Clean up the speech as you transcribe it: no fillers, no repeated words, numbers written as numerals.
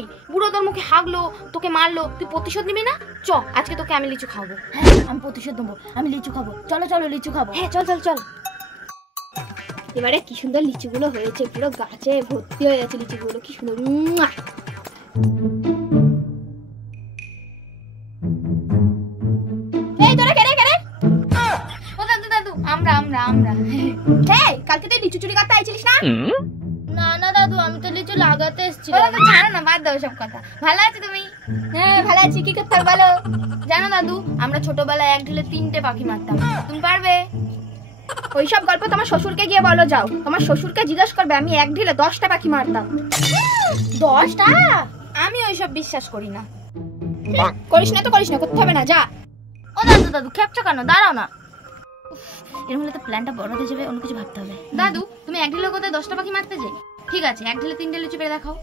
এই বুড়ো তোর মুখে হাগলো, তোকে মারলো, তুই প্রতিশোধ নিবি না? চ, আজকে তোকে আমি লিচু খাবো। হ্যাঁ আমি প্রতিশোধ দেবো, আমি লিচু খাবো। চলো চলো লিচু খাবো। হ্যাঁ চল চল চল। এবারে কি সুন্দর লিচুগুলো হয়েছে, পুরো গাছে ভর্তি হয়ে গেছে লিচুগুলো, কি সুন্দর। এই তোরা কেড়ে কেড়ে? ও দাদু দাদু, আমরা আমরা আমরা। এই কালকে তুই লিচু চুরি করতে আইছিলিস না? না না দাদু, আমি তো লিচু লাগাতে ও এসেছিলাম। দাদু ছাড়ো না, বাদ দাও সব কথা। ভালো আছো তুমি? হ্যাঁ ভালো আছি, কি করতে হবে বলো? জানো দাদু, আমরা ছোটবেলায় এক ঢিলে 3টে পাখি মারতাম। তুমি পারবে? ওইসব গল্প তোমার শ্বশুরকে গিয়ে বলো যাও। তোমার শ্বশুরকে জিজ্ঞেস করবে আমি এক ঢিলে 10টা পাখি মারতাম। 10টা? আমি ওইসব বিশ্বাস করি না। করিস না তো করিস না, করতে হবে না, যা। ও দাদু দাদু, খেপছো কেন? দাঁড়াও না। এর মধ্যে তো প্ল্যানটা বড় হয়ে যাবে, অন্য কিছু ভাবতে হবে। দাদু, তুমি এক ঢিলে কোথায় 10টা পাখি মারতে যে? ঠিক আছে, এক ঢিলে 3টে লিচু পেরে দেখাও।